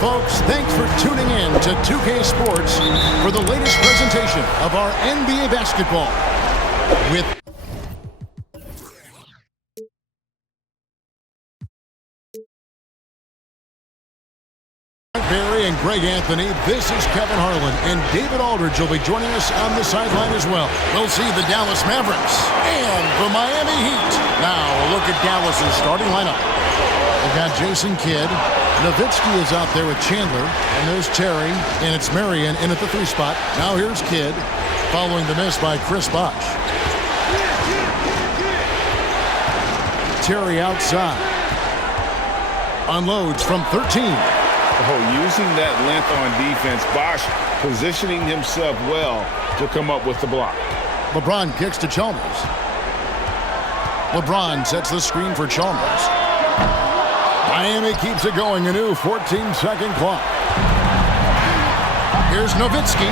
folks. Thanks for tuning in to 2K Sports for the latest presentation of our NBA basketball. With Barry and Greg Anthony, this is Kevin Harlan, and David Aldridge will be joining us on the sideline as well. We'll see the Dallas Mavericks and the Miami Heat. Now a look at Dallas's starting lineup. They've got Jason Kidd. Nowitzki is out there with Chandler, and there's Terry, and it's Marion in at the 3 spot. Now here's Kidd, following the miss by Chris Bosh. Terry outside. Unloads from 13. Oh, using that length on defense, Bosh positioning himself well to come up with the block. LeBron kicks to Chalmers. LeBron sets the screen for Chalmers. Miami keeps it going, a new 14-second clock. Here's Nowitzki.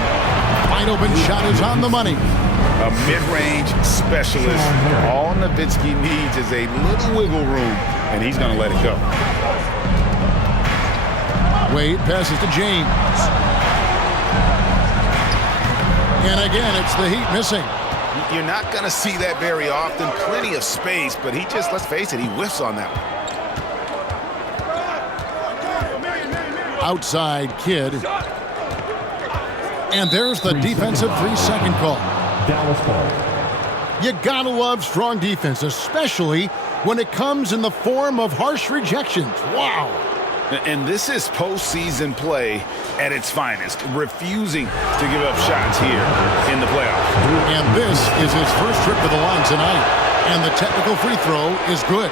Wide open shot is on the money. A mid-range specialist. All Nowitzki needs is a little wiggle room, and he's going to let it go. Wade passes to James. And again, it's the Heat missing. You're not going to see that very often. Plenty of space, but he just, let's face it, he whiffs on that one. Outside Kidd. And there's the defensive 3-second call. Dallas ball. You gotta love strong defense, especially when it comes in the form of harsh rejections. Wow. And this is postseason play at its finest, refusing to give up shots here in the playoffs. And this is his first trip to the line tonight. And the technical free throw is good.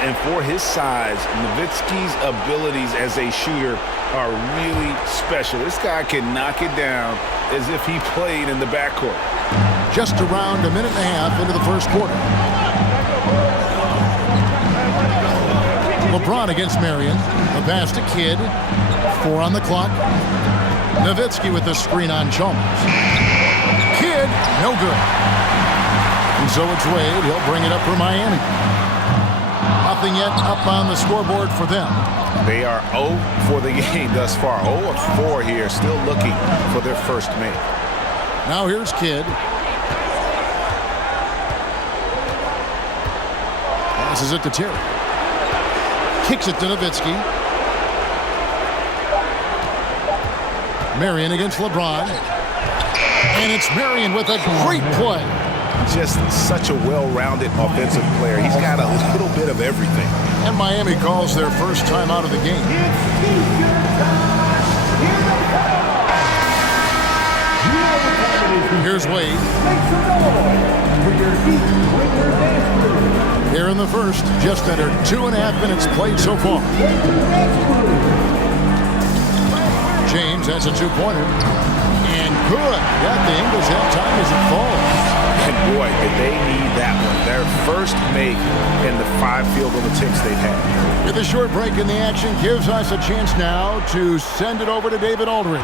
And for his size, Nowitzki's abilities as a shooter are really special. This guy can knock it down as if he played in the backcourt. Just around a minute and a half into the first quarter. LeBron against Marion. The pass to Kidd. 4 on the clock. Nowitzki with the screen on Chalmers. Kidd, no good. And so it's Wade. He'll bring it up for Miami. Nothing yet up on the scoreboard for them. They are 0 for the game thus far. 0 of 4 here, still looking for their first make. Now here's Kidd. Passes it to Terry. Kicks it to Nowitzki. Marion against LeBron. And it's Marion with a great play. Just such a well-rounded offensive player. He's got a little bit of everything. And Miami calls their first time out of the game. Here's Wade. Here in the first, just under 2.5 minutes played so far. James has a 2-pointer. And good. Got the Ingles have time as it falls. And boy, did they need that one. Their first make in the 5 field goal attempts they've had. With a short break in the action gives us a chance now to send it over to David Aldridge.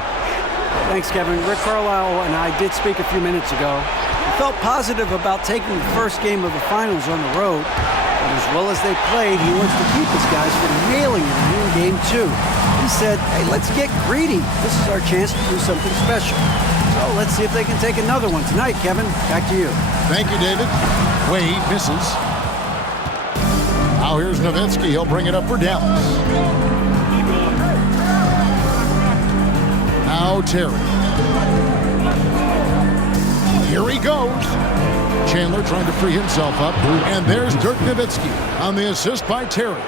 Thanks, Kevin. Rick Carlisle and I did speak a few minutes ago. He felt positive about taking the first game of the finals on the road. But as well as they played, he wants to keep his guys from nailing it in game 2. He said, hey, let's get greedy. This is our chance to do something special. So let's see if they can take another one tonight, Kevin. Back to you. Thank you, David. Wade misses. Now here's Nowitzki. He'll bring it up for Dallas. Now Terry. Here he goes. Chandler trying to free himself up. And there's Dirk Nowitzki on the assist by Terry.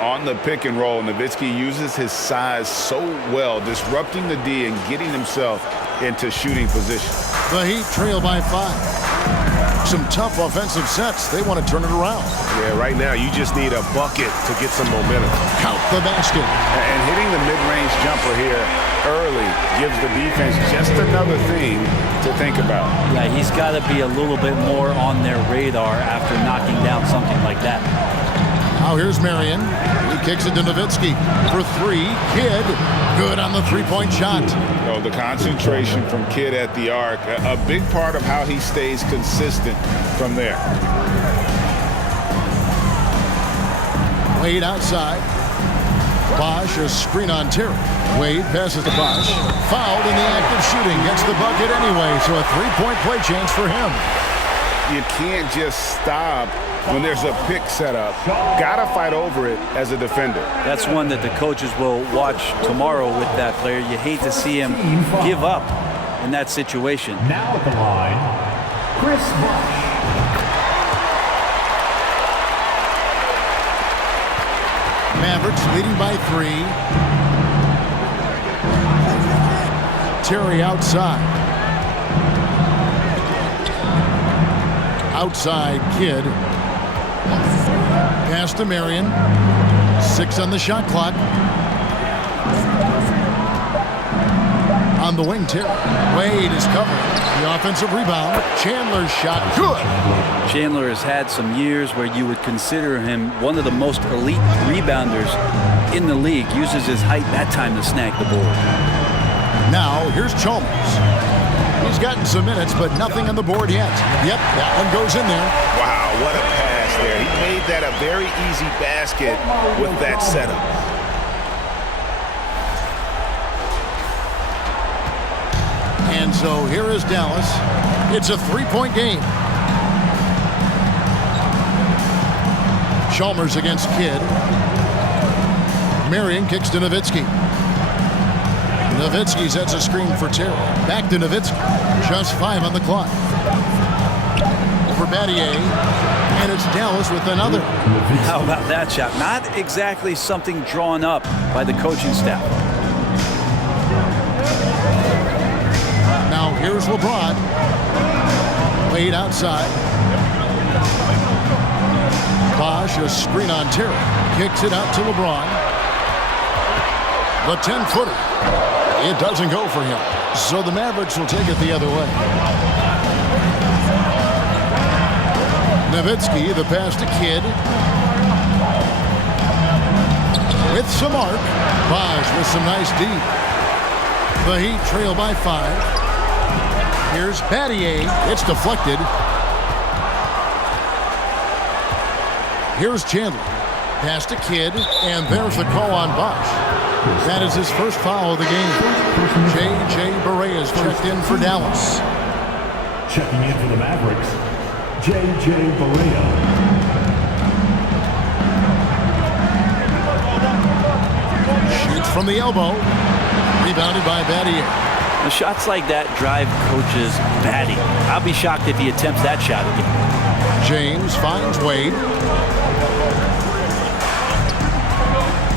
On the pick and roll, Nowitzki uses his size so well, disrupting the D and getting himself into shooting position. The Heat trail by 5. Some tough offensive sets. They want to turn it around. Yeah, right now you just need a bucket to get some momentum. Count the basket. And hitting the mid-range jumper here early gives the defense just another thing to think about. Yeah, he's got to be a little bit more on their radar after knocking down something like that. Now here's Marion. He kicks it to Nowitzki for 3. Kidd, good on the 3-point shot. Oh, the concentration from Kidd at the arc, a big part of how he stays consistent from there. Wade outside. Bosch, a screen on Terry. Wade passes to Bosch. Fouled in the act of shooting. Gets the bucket anyway, so a three-point play chance for him. You can't just stop when there's a pick set up. Gotta fight over it as a defender. That's one that the coaches will watch tomorrow with that player. You hate to see him give up in that situation. Now at the line, Chris Bosch. Mavericks leading by 3. Terry outside. Outside Kidd. Pass to Marion. 6 on the shot clock. On the wing, Terry. Wade is covering. The offensive rebound. Chandler's shot. Good. Chandler has had some years where you would consider him one of the most elite rebounders in the league. Uses his height that time to snag the ball. Now, here's Chalmers. He's gotten some minutes, but nothing on the board yet. Yep, that one goes in there. Wow, what a pass there. He made that a very easy basket with that setup. And so here is Dallas. It's a three-point game. Chalmers against Kidd. Marion kicks to Nowitzki. Nowitzki sets a screen for Terry. Back to Nowitzki. Just 5 on the clock. For Battier. And it's Dallas with another. How about that shot? Not exactly something drawn up by the coaching staff. Now here's LeBron. Wade outside. Bosch, a screen on Terry. Kicks it out to LeBron. The 10-footer. It doesn't go for him. So the Mavericks will take it the other way. Nowitzki, the pass to Kidd. With some arc. Bosch with some nice D. The Heat trail by 5. Here's Battier. It's deflected. Here's Chandler. Pass to Kidd. And there's the call on Bosch. That is his first foul of the game. J.J. Barea is checked in for Dallas. Checking in for the Mavericks, J.J. Barea. Shoots from the elbow. Rebounded by Battier. The shots like that drive coaches batty. I'll be shocked if he attempts that shot again. James finds Wade.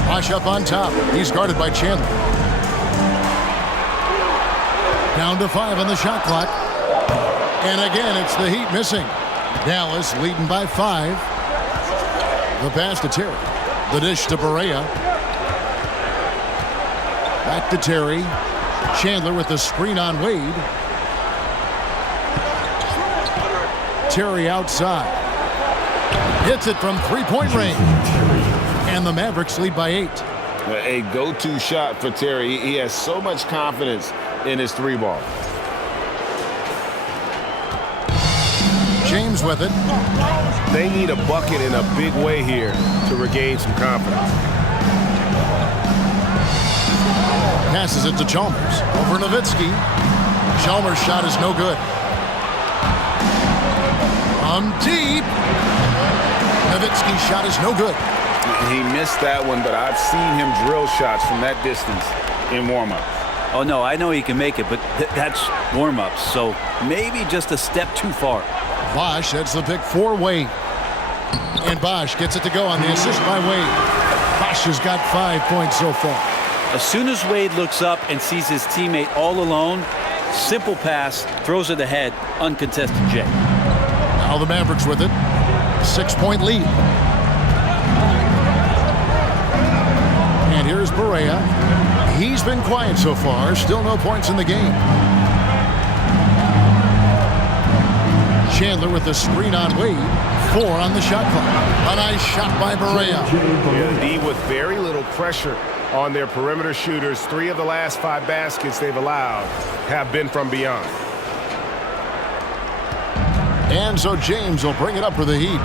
Bosch up on top. He's guarded by Chandler. Down to 5 on the shot clock. And again, it's the Heat missing. Dallas leading by 5. The pass to Terry. The dish to Barea. Back to Terry. Chandler with the screen on Wade. Terry outside. Hits it from three-point range. And the Mavericks lead by 8. A go-to shot for Terry. He has so much confidence in his 3-ball. James with it. They need a bucket in a big way here to regain some confidence. Passes it to Chalmers. Over Nowitzki. Chalmers' shot is no good. Deep. Nowitzki's shot is no good. He missed that one, but I've seen him drill shots from that distance in warm-up. Oh, no, I know he can make it, but that's warm-ups, so maybe just a step too far. Bosch heads the pick for Wade. And Bosch gets it to go on the assist by Wade. Bosch has got 5 points so far. As soon as Wade looks up and sees his teammate all alone, simple pass, throws it ahead, uncontested J. Now the Mavericks with it. 6-point lead. And here's Barea. He's been quiet so far. Still no points in the game. Chandler with the screen on Wade. 4 on the shot clock. A nice shot by Barea. Yeah, D with very little pressure on their perimeter shooters. 3 of the last 5 baskets they've allowed have been from beyond. And so James will bring it up for the Heat.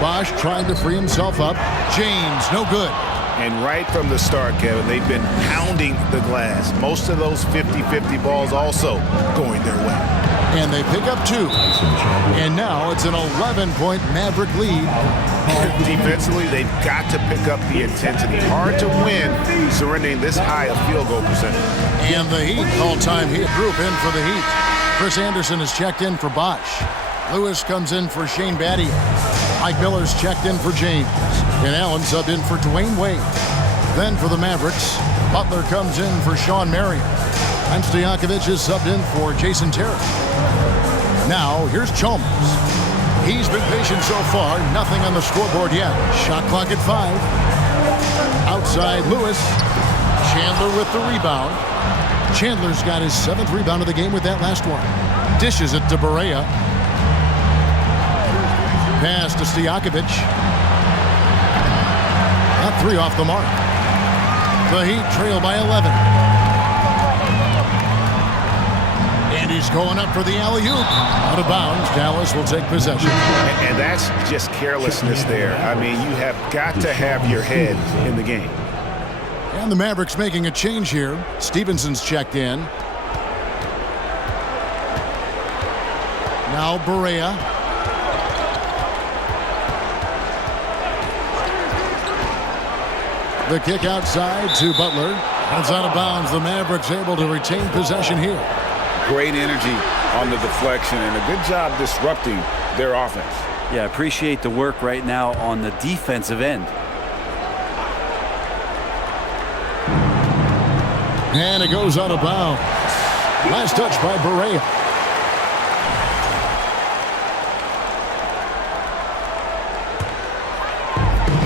Bosch trying to free himself up. James, no good. And right from the start, Kevin, they've been pounding the glass. Most of those 50-50 balls also going their way. And they pick up 2. And now it's an 11-point Maverick lead. Defensively, they've got to pick up the intensity. Hard to win surrendering this high a field goal percentage. And the Heat, all-time Heat group in for the Heat. Chris Anderson is checked in for Bosch. Lewis comes in for Shane Battier. Mike Miller's checked in for James. And Allen subbed in for Dwayne Wade. Then for the Mavericks, Butler comes in for Sean Marion. And Stojakovic is subbed in for Jason Terry. Now, here's Chalmers. He's been patient so far. Nothing on the scoreboard yet. Shot clock at 5. Outside, Lewis. Chandler with the rebound. Chandler's got his 7th rebound of the game with that last one. Dishes it to Barea. Pass to Stojakovic. Not 3 off the mark. The Heat trail by 11. And he's going up for the alley-oop. Out of bounds. Dallas will take possession. And that's just carelessness there. I mean, you have got to have your head in the game. And the Mavericks making a change here. Stevenson's checked in. Now Barea. The kick outside to Butler. That's out of bounds. The Mavericks able to retain possession here. Great energy on the deflection and a good job disrupting their offense. Yeah, appreciate the work right now on the defensive end. And it goes out of bounds. Last touch by Barea.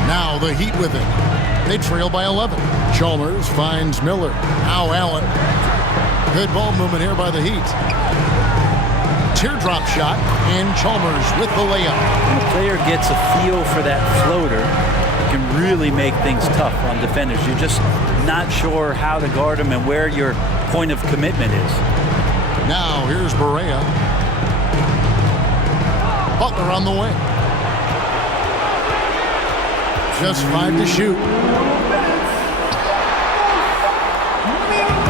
Now the Heat with it. They trail by 11. Chalmers finds Miller. Now Allen. Good ball movement here by the Heat. Teardrop shot, and Chalmers with the layup. When a player gets a feel for that floater, it can really make things tough on defenders. You're just not sure how to guard them and where your point of commitment is. Now here's Barea. Butler on the wing. Just 5 to shoot.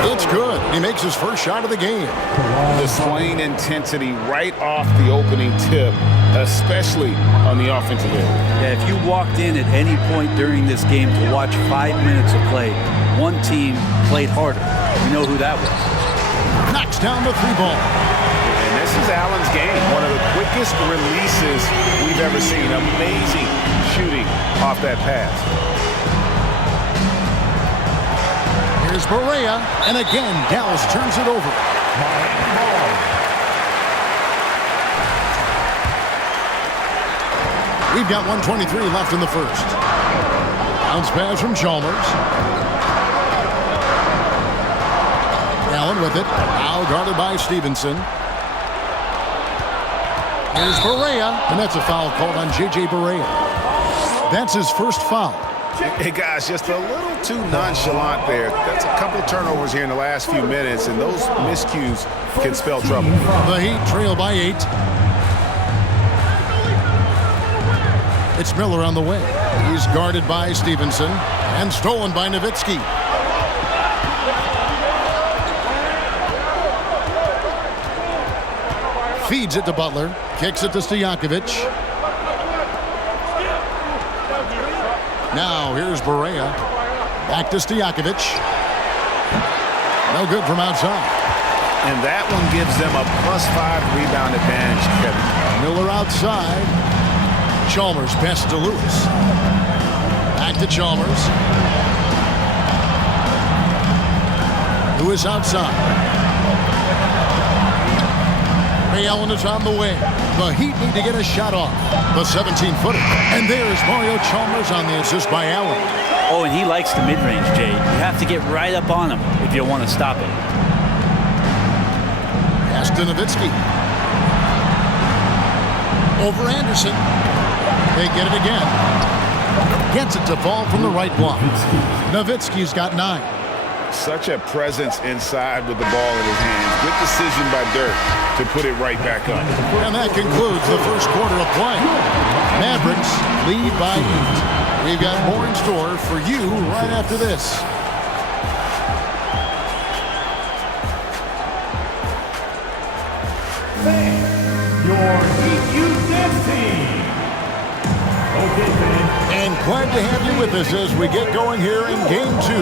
It's good. He makes his first shot of the game. Displaying intensity right off the opening tip, especially on the offensive end. Yeah, if you walked in at any point during this game to watch 5 minutes of play, one team played harder. You know who that was. Knocks down the 3-ball. And this is Allen's game. One of the quickest releases we've ever seen. Amazing shooting off that pass. Here's Barea, and again, Dallas turns it over. We've got 1:23 left in the first. Bounce pass from Chalmers. Allen with it. Now guarded by Stevenson. Here's Barea, and that's a foul called on J.J. Barea. That's his first foul. Hey, guys, just a little too nonchalant there. That's a couple turnovers here in the last few minutes, and those miscues can spell trouble. The Heat trail by 8. It's Miller on the wing. He's guarded by Stevenson and stolen by Nowitzki. Feeds it to Butler. Kicks it to Stojakovic. Now here's Barea. Back to Stojakovic. No good from outside. And that one gives them a +5 rebound advantage, Kevin. Miller outside. Chalmers pass to Lewis. Back to Chalmers. Lewis outside. Ray Allen is on the wing. The Heat need to get a shot off. The 17-footer. And there's Mario Chalmers on the assist by Allen. Oh, and he likes the mid-range, Jay. You have to get right up on him if you want to stop it. Pass to Nowitzki. Over Anderson. They get it again. Gets it to fall from the right block. Nowitzki's got 9. such a presence inside with the ball in his hands. Good decision by Dirk to put it right back up. And that concludes the first quarter of play. Mavericks lead by 8. We've got more in store for you right after this. Your EQS team. Okay, fans. And glad to have you with us as we get going here in Game 2.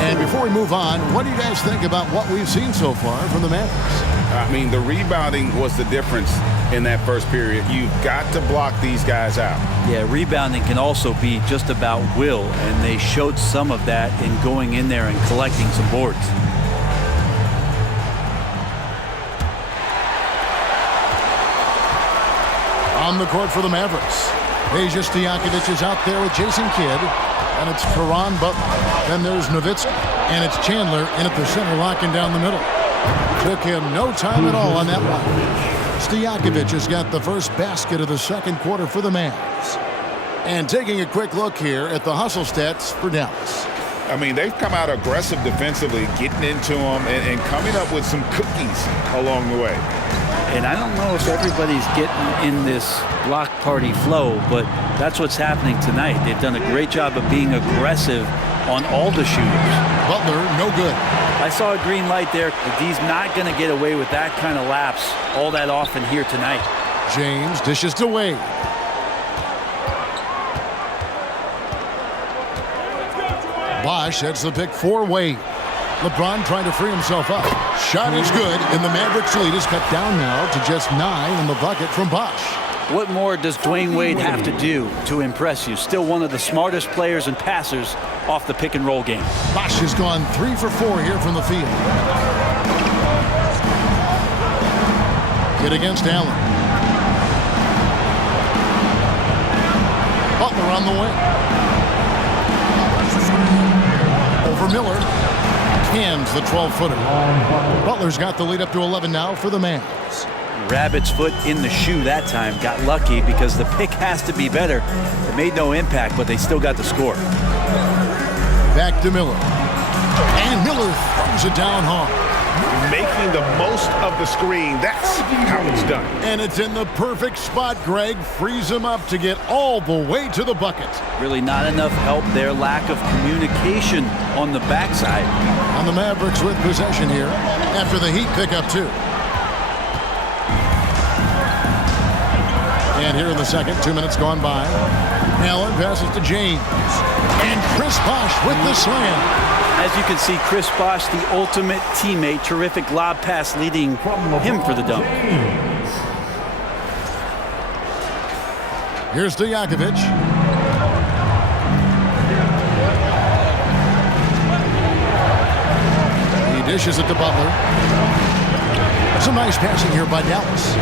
And before we move on, what do you guys think about what we've seen so far from the Mavericks? I mean, the rebounding was the difference in that first period. You've got to block these guys out. Yeah, rebounding can also be just about will, and they showed some of that in going in there and collecting some boards. On the court for the Mavericks, Peja Stojakovic is out there with Jason Kidd, and it's Caron Butler. Then there's Nowitzki, and it's Chandler in at the center, locking down the middle. Took him no time at all on that one. Stojakovic has got the first basket of the second quarter for the Mavs. And taking a quick look here at the hustle stats for Dallas. I mean, they've come out aggressive defensively, getting into them and coming up with some cookies along the way. And I don't know if everybody's getting in this block party flow, but that's what's happening tonight. They've done a great job of being aggressive on all the shooters. Butler, no good. I saw a green light there. The D's not going to get away with that kind of lapse all that often here tonight. James dishes to Wade. Bosch heads the pick for Wade. LeBron trying to free himself up. Shot is good, and the Mavericks lead is cut down now to just 9 in the bucket from Bosch. What more does Dwayne Wade have to do to impress you? Still one of the smartest players and passers off the pick and roll game. Bosch has gone 3 for 4 here from the field. Hit against Allen. Butler on the wing. Over Miller. Hands the 12-footer. Butler's got the lead up to 11 now for the Mavs. Rabbit's foot in the shoe that time. Got lucky because the pick has to be better. It made no impact, but they still got the score. Back to Miller. And Miller throws it down hard. Making the most of the screen. That's how it's done. And it's in the perfect spot. Greg frees him up to get all the way to the bucket. Really not enough help there. Lack of communication on the backside. On the Mavericks with possession here after the Heat pick up 2. And here in the second, 2 minutes gone by. Allen passes to James. And Chris Bosh with the slam. As you can see, Chris Bosh, the ultimate teammate. Terrific lob pass leading him for the dunk. Here's Stojakovic. He dishes it to Butler. Some nice passing here by Dallas.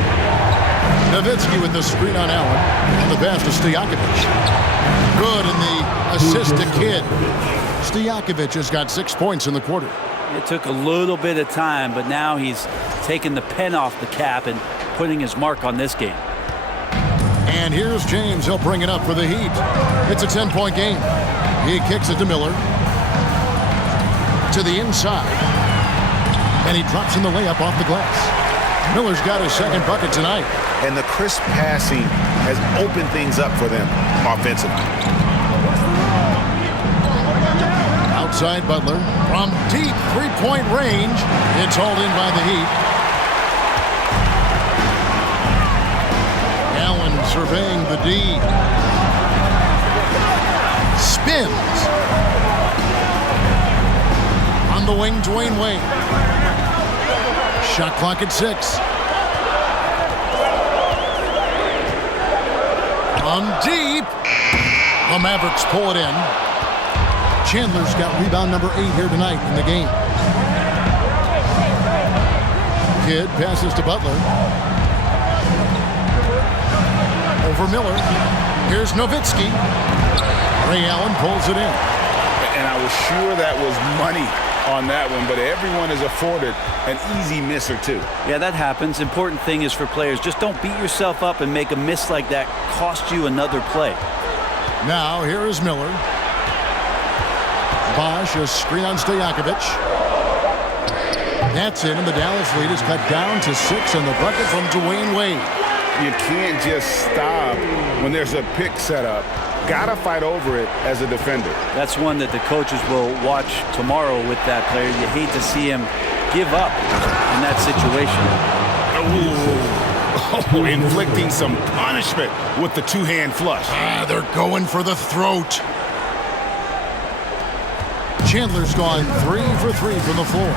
Nowitzki with the screen on Allen. And the pass to Stojakovic. Good in the assist to Kidd. Stojakovic has got 6 points in the quarter. It took a little bit of time, but now he's taking the pen off the cap and putting his mark on this game. And here's James. He'll bring it up for the Heat. It's a 10-point game. He kicks it to Miller. To the inside. And he drops in the layup off the glass. Miller's got his second bucket tonight. And the crisp passing has opened things up for them offensively. Outside Butler from deep three-point range. It's hauled in by the Heat. Allen surveying the D. Spins. On the wing, Dwayne Wade. Shot clock at 6. From deep. The Mavericks pull it in. Chandler's got rebound number 8 here tonight in the game. Kidd passes to Butler. Over Miller. Here's Nowitzki. Ray Allen pulls it in. And I was sure that was money on that one, but everyone is afforded an easy miss or 2. Yeah, that happens. Important thing is for players, just don't beat yourself up and make a miss like that cost you another play. Now here is Miller. Bosch, a screen on Stojakovic. That's in, and the Dallas lead is cut down to 6 in the bucket from Dwayne Wade. You can't just stop when there's a pick set up. Gotta fight over it as a defender. That's one that the coaches will watch tomorrow with that player. You hate to see him give up in that situation. Oh, inflicting some punishment with the two-hand flush. They're going for the throat. Chandler's gone 3 for 3 from the floor.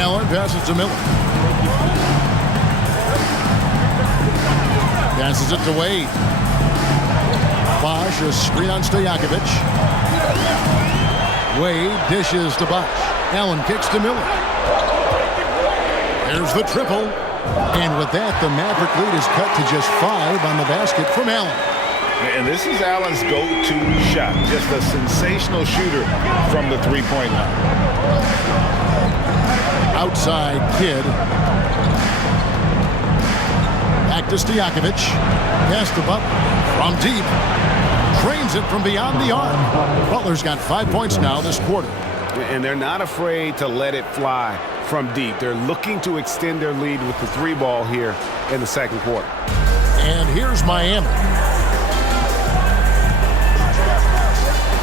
Allen passes to Miller. Passes it to Wade. Bosch, a screen on Stojakovic. Wade dishes to Bosch. Allen kicks to Miller. There's the triple. And with that, the Maverick lead is cut to just 5 on the basket from Allen. And this is Allen's go-to shot. Just a sensational shooter from the three-point line. Outside Kidd. Back to Stojakovic. Pass to Butler. From deep. Trains it from beyond the arc. Butler's got 5 points now this quarter. And they're not afraid to let it fly from deep. They're looking to extend their lead with the 3-ball here in the second quarter. And here's Miami.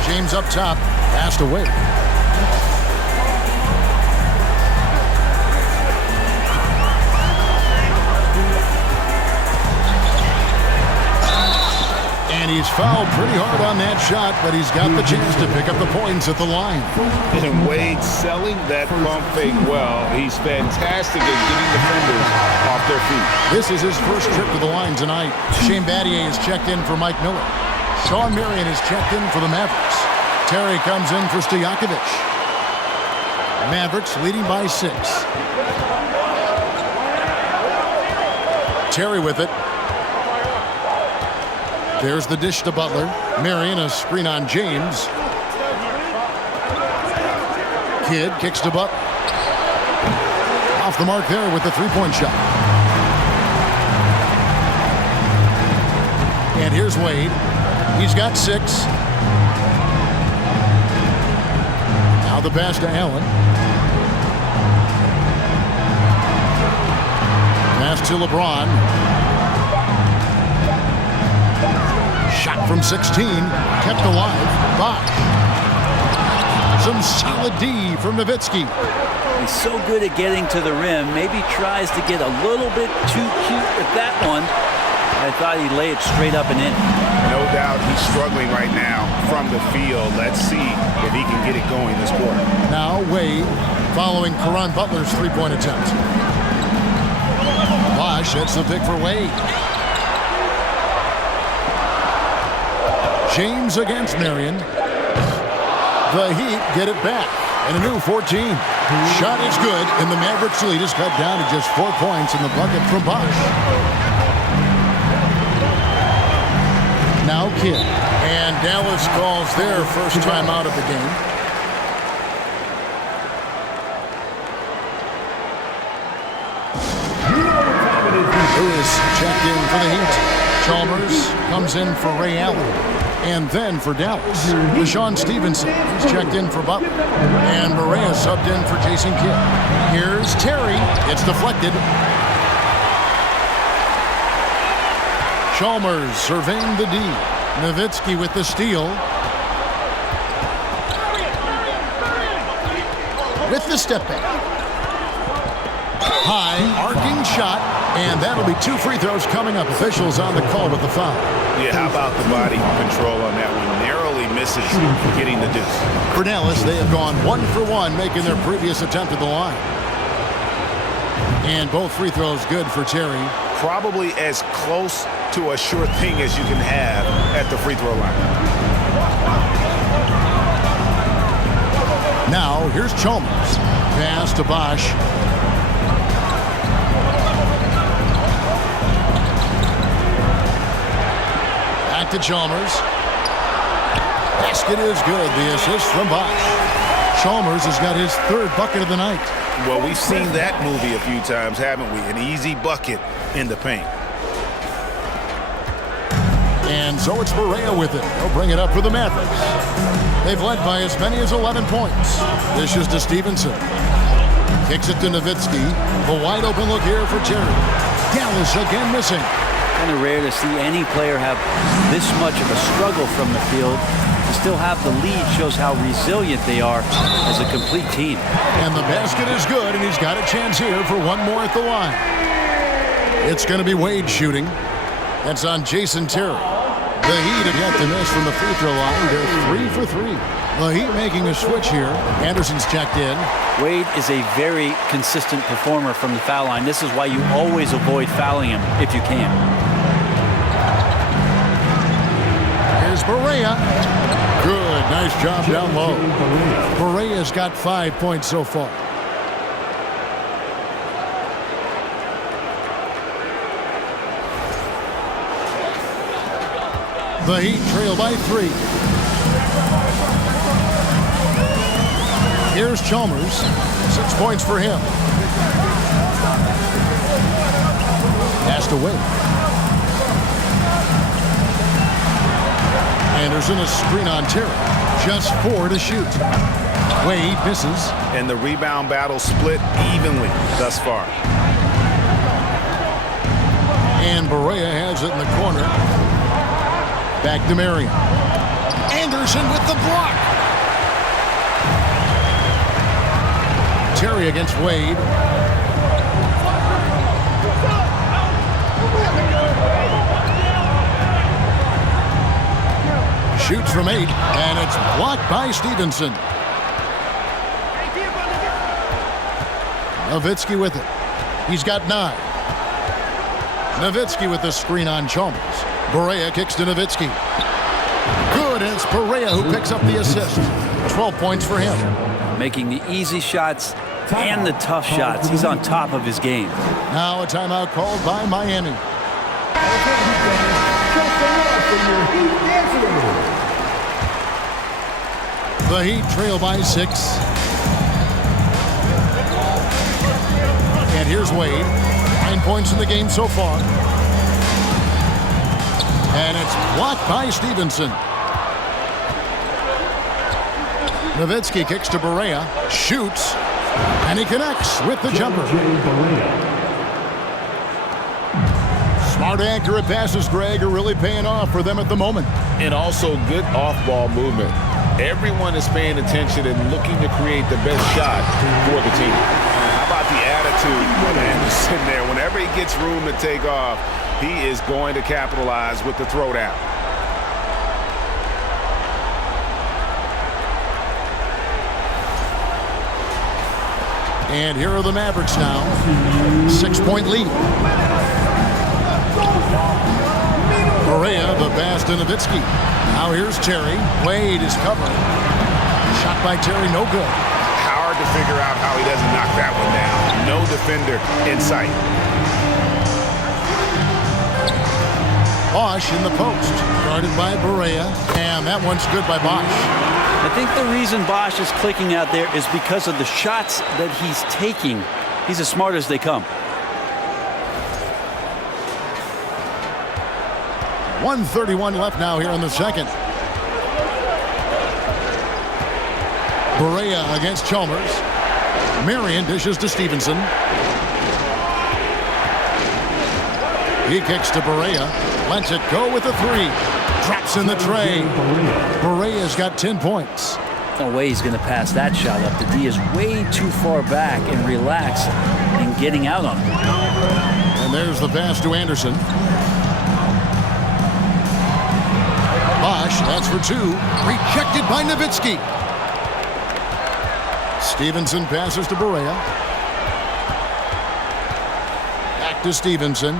James up top. Passed away. And he's fouled pretty hard on that shot, but he's got the chance to pick up the points at the line. And Wade selling that pump fake well. He's fantastic at getting defenders off their feet. This is his first trip to the line tonight. Shane Battier is checked in for Mike Miller. Sean Marion is checked in for the Mavericks. Terry comes in for Stojakovic. Mavericks leading by 6. Terry with it. There's the dish to Butler. Marion, a screen on James. Kidd kicks to Butler. Off the mark there with the three-point shot. And here's Wade. He's got 6. Now the pass to Allen. Pass to LeBron. Shot from 16, kept alive. Bosch. Some solid D from Nowitzki. He's so good at getting to the rim. Maybe tries to get a little bit too cute with that one. I thought he'd lay it straight up and in. No doubt he's struggling right now from the field. Let's see if he can get it going this quarter. Now Wade following Caron Butler's three-point attempt. Bosch hits the pick for Wade. James against Marion. The Heat get it back. And a new 14. Shot is good, and the Mavericks lead is cut down to just 4 points in the bucket from Bosch. Now Kidd. And Dallas calls their first time out of the game. Lewis checked in for the Heat. Chalmers comes in for Ray Allen. And then for Dallas, Deshaun Stevenson is checked in for Butler. And Maria subbed in for Jason Kidd. Here's Terry. It's deflected. Chalmers surveying the D. Nowitzki with the steal. With the step back. High, arcing shot, and that'll be 2 free throws coming up. Officials on the call with the foul. Yeah, how about the body control on that one? Narrowly misses getting the deuce. For Dallas, they have gone 1 for 1, making their previous attempt at the line. And both free throws good for Terry. Probably as close to a sure thing as you can have at the free throw line. Now, here's Chalmers. Pass to Bosch. Back to Chalmers. Basket is good. The assist from Bosch. Chalmers has got his 3rd bucket of the night. Well, we've seen that movie a few times, haven't we? An easy bucket in the paint. And so it's Barea with it. He'll bring it up for the Mavericks. They've led by as many as 11 points. This is to Stevenson. Kicks it to Nowitzki. The wide open look here for Terry. Dallas again missing. Kind of rare to see any player have this much of a struggle from the field. To still have the lead shows how resilient they are as a complete team. And the basket is good, and he's got a chance here for one more at the line. It's going to be Wade shooting. That's on Jason Terry. The Heat have yet to miss from the free throw line. They're 3 for 3. The Heat making a switch here. Anderson's checked in. Wade is a very consistent performer from the foul line. This is why you always avoid fouling him if you can. Here's Barea. Good, nice job down low. Barea's got 5 points so far. The Heat trail by 3. Here's Chalmers. 6 points for him. Passed away. Anderson a screen on Terry. Just 4 to shoot. Wade misses. And the rebound battle split evenly thus far. And Barea has it in the corner. Back to Marion. Anderson with the block. Terry against Wade. Shoots from 8, and it's blocked by Stevenson. Nowitzki with it. He's got 9. Nowitzki with the screen on Chalmers. Barea kicks to Nowitzki. Good, and it's Barea who picks up the assist. 12 points for him. Making the easy shots and the tough shots. He's on top of his game. Now a timeout called by Miami. The Heat trail by 6. And here's Wade. 9 points in the game so far. And it's blocked by Stevenson. Nowitzki kicks to Barea. Shoots. And he connects with the jumper. Smart, accurate passes, Greg, are really paying off for them at the moment. And also good off-ball movement. Everyone is paying attention and looking to create the best shot for the team. How about the attitude of Anderson there? Whenever he gets room to take off, he is going to capitalize with the throwdown. And here are the Mavericks now. 6-point lead. Barea, the pass to Nowitzki. Now here's Terry. Wade is covered. Shot by Terry, no good. Hard to figure out how he doesn't knock that one down. No defender in sight. Bosch in the post. Guarded by Barea. And that one's good by Bosch. I think the reason Bosch is clicking out there is because of the shots that he's taking. He's as smart as they come. 1:31 left now here in the second. Barea against Chalmers. Marion dishes to Stevenson. He kicks to Barea. Lets it go with a 3. Drops in the tray. Barea's got 10 points. No way he's going to pass that shot up. The D is way too far back and relaxed in getting out on him. And there's the pass to Anderson. Bosch, that's for 2. Rejected by Nowitzki. Stevenson passes to Barea. Back to Stevenson.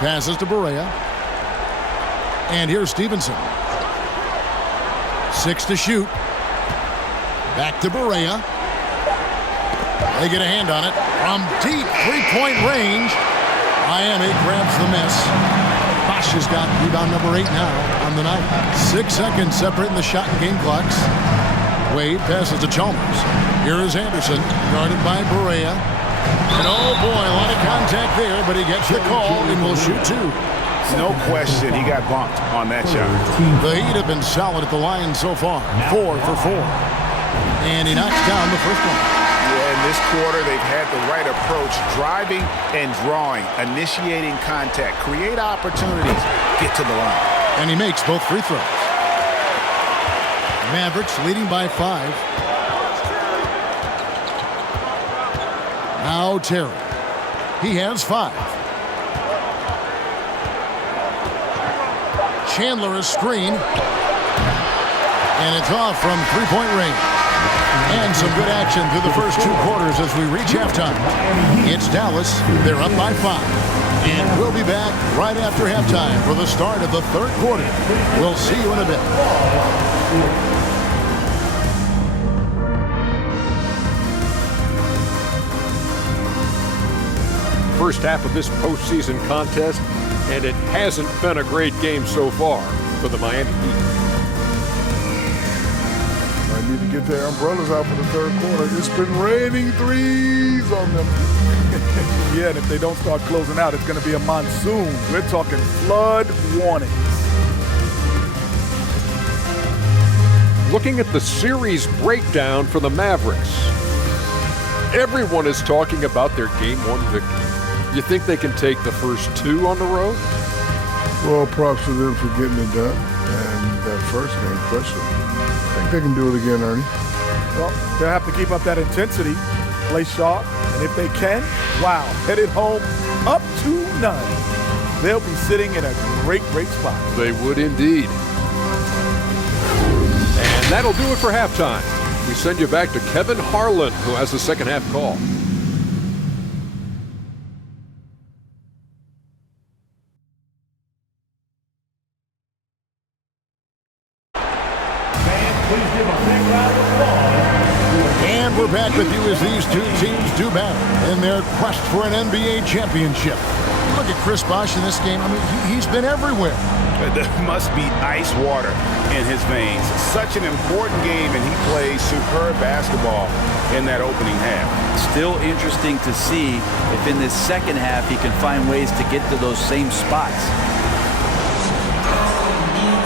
Passes to Barea. And here's Stevenson. 6 to shoot. Back to Barea. They get a hand on it. From deep 3-point range, Miami grabs the miss. Bosch has got rebound number 8 now on the night. 6 seconds separating the shot and game clocks. Wade passes to Chalmers. Here is Anderson, guarded by Barea. And oh boy, a lot of contact there, but he gets the call and will shoot 2. No question, he got bumped on that shot. The Heat have been solid at the line so far, 4 for 4. And he knocks down the first one. Yeah, in this quarter, they've had the right approach, driving and drawing, initiating contact, create opportunities, get to the line. And he makes both free throws. Mavericks leading by 5. Now Terry. He has 5. Chandler is screen. And it's off from three-point range. And some good action through the first 2 quarters as we reach halftime. It's Dallas. They're up by 5. And we'll be back right after halftime for the start of the 3rd quarter. We'll see you in a bit. First half of this postseason contest, and it hasn't been a great game so far for the Miami Heat. I need to get their umbrellas out for the 3rd quarter. It's been raining threes on them. Yeah, and if they don't start closing out, it's going to be a monsoon. We're talking flood warnings. Looking at the series breakdown for the Mavericks, everyone is talking about their Game 1 victory. You think they can take the first 2 on the road? Well, props to them for getting it done. And that first game, especially. I think they can do it again, Ernie. Well, they'll have to keep up that intensity, play sharp, and if they can, wow, headed home up 2-0. They'll be sitting in a great spot. They would indeed. And that'll do it for halftime. We send you back to Kevin Harlan, who has the second half call. And we're back with you as these 2 teams do battle in their quest for an NBA championship. Look at Chris Bosh in this game. I mean, he's been everywhere. There must be ice water in his veins. Such an important game, and he plays superb basketball in that opening half. Still interesting to see if in this second half he can find ways to get to those same spots.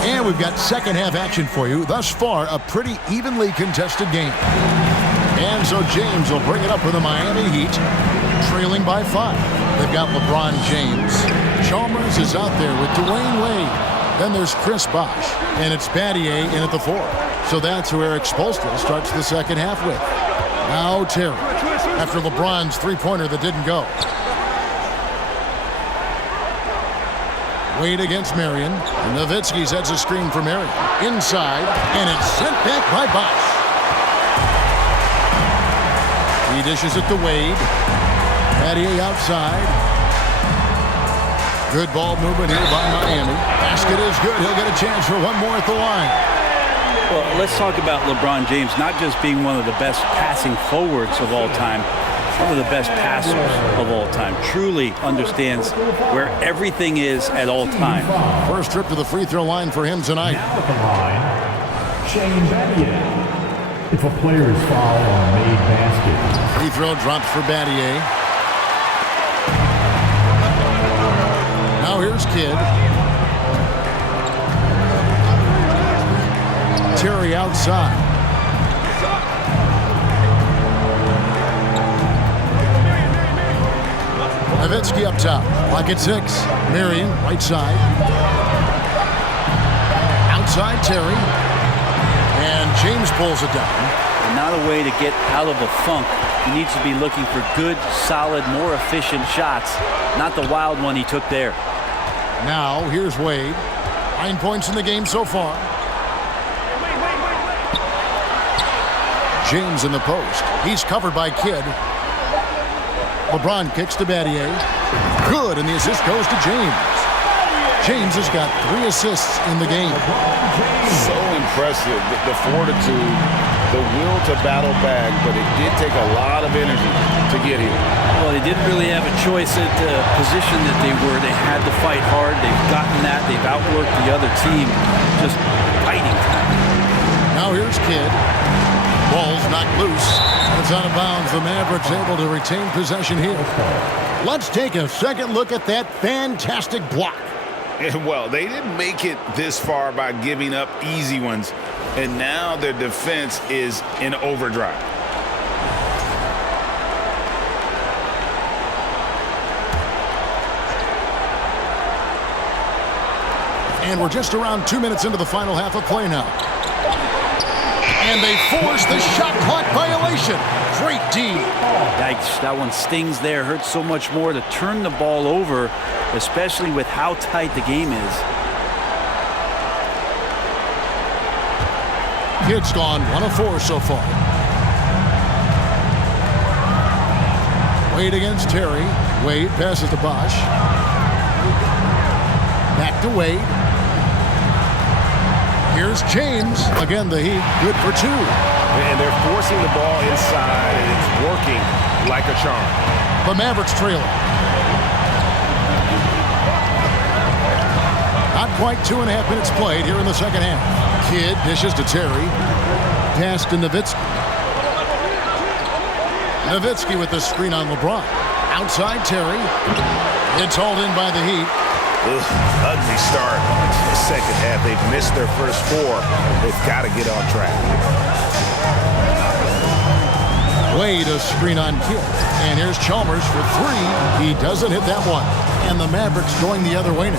And we've got second half action for you. Thus far, a pretty evenly contested game. And so James will bring it up for the Miami Heat, trailing by 5. They've got LeBron James. Chalmers is out there with Dwayne Wade. Then there's Chris Bosh, and it's Battier in at the 4. So that's who Eric Spoelstra starts the second half with. Now Terry, after LeBron's three-pointer that didn't go. Wade against Marion. And Nowitzki sets a screen for Marion. Inside, and it's sent back by Bosh. He dishes it to Wade. Battier outside. Good ball movement here by Miami. Basket is good. He'll get a chance for one more at the line. Well, let's talk about LeBron James not just being one of the best passing forwards of all time, one of the best passers of all time. Truly understands where everything is at all times. First trip to the free throw line for him tonight. At the line, Shane Battier. If a player is fouled on made basket. Free throw drops for Battier. Now here's Kidd. Terry outside. Nowitzki up top. Clock at 6. Marion, right side. Outside Terry. And James pulls it down. Not a way to get out of a funk. He needs to be looking for good, solid, more efficient shots. Not the wild one he took there. Now, here's Wade. 9 points in the game so far. James in the post. He's covered by Kidd. LeBron kicks to Battier. Good, and the assist goes to James. James has got 3 assists in the game. So impressive, the fortitude, the will to battle back, but it did take a lot of energy to get here. Well, they didn't really have a choice at the position that they were. They had to fight hard. They've gotten that. They've outworked the other team. Just fighting time. Now here's Kidd. Ball's knocked loose. It's out of bounds. The Mavericks able to retain possession here. Let's take a second look at that fantastic block. And, well, they didn't make it this far by giving up easy ones, and now their defense is in overdrive. And we're just around 2 minutes into the final half of play now. And they force the shot clock violation. Great D. Yikes, that one stings there. Hurts so much more to turn the ball over, especially with how tight the game is. Kid's gone 1 of 4 so far. Wade against Terry. Wade passes to Bosch. Back to Wade. Here's James. Again, the Heat good for 2. And they're forcing the ball inside, and it's working like a charm. The Mavericks trailing. Not quite 2.5 minutes played here in the second half. Kidd dishes to Terry. Pass to Nowitzki. Nowitzki with the screen on LeBron. Outside Terry. It's hauled in by the Heat. Ugly start to the second half. They've missed their first 4. They've got to get on track. Wade a screen on Kidd. And here's Chalmers for 3. He doesn't hit that one. And the Mavericks going the other way now.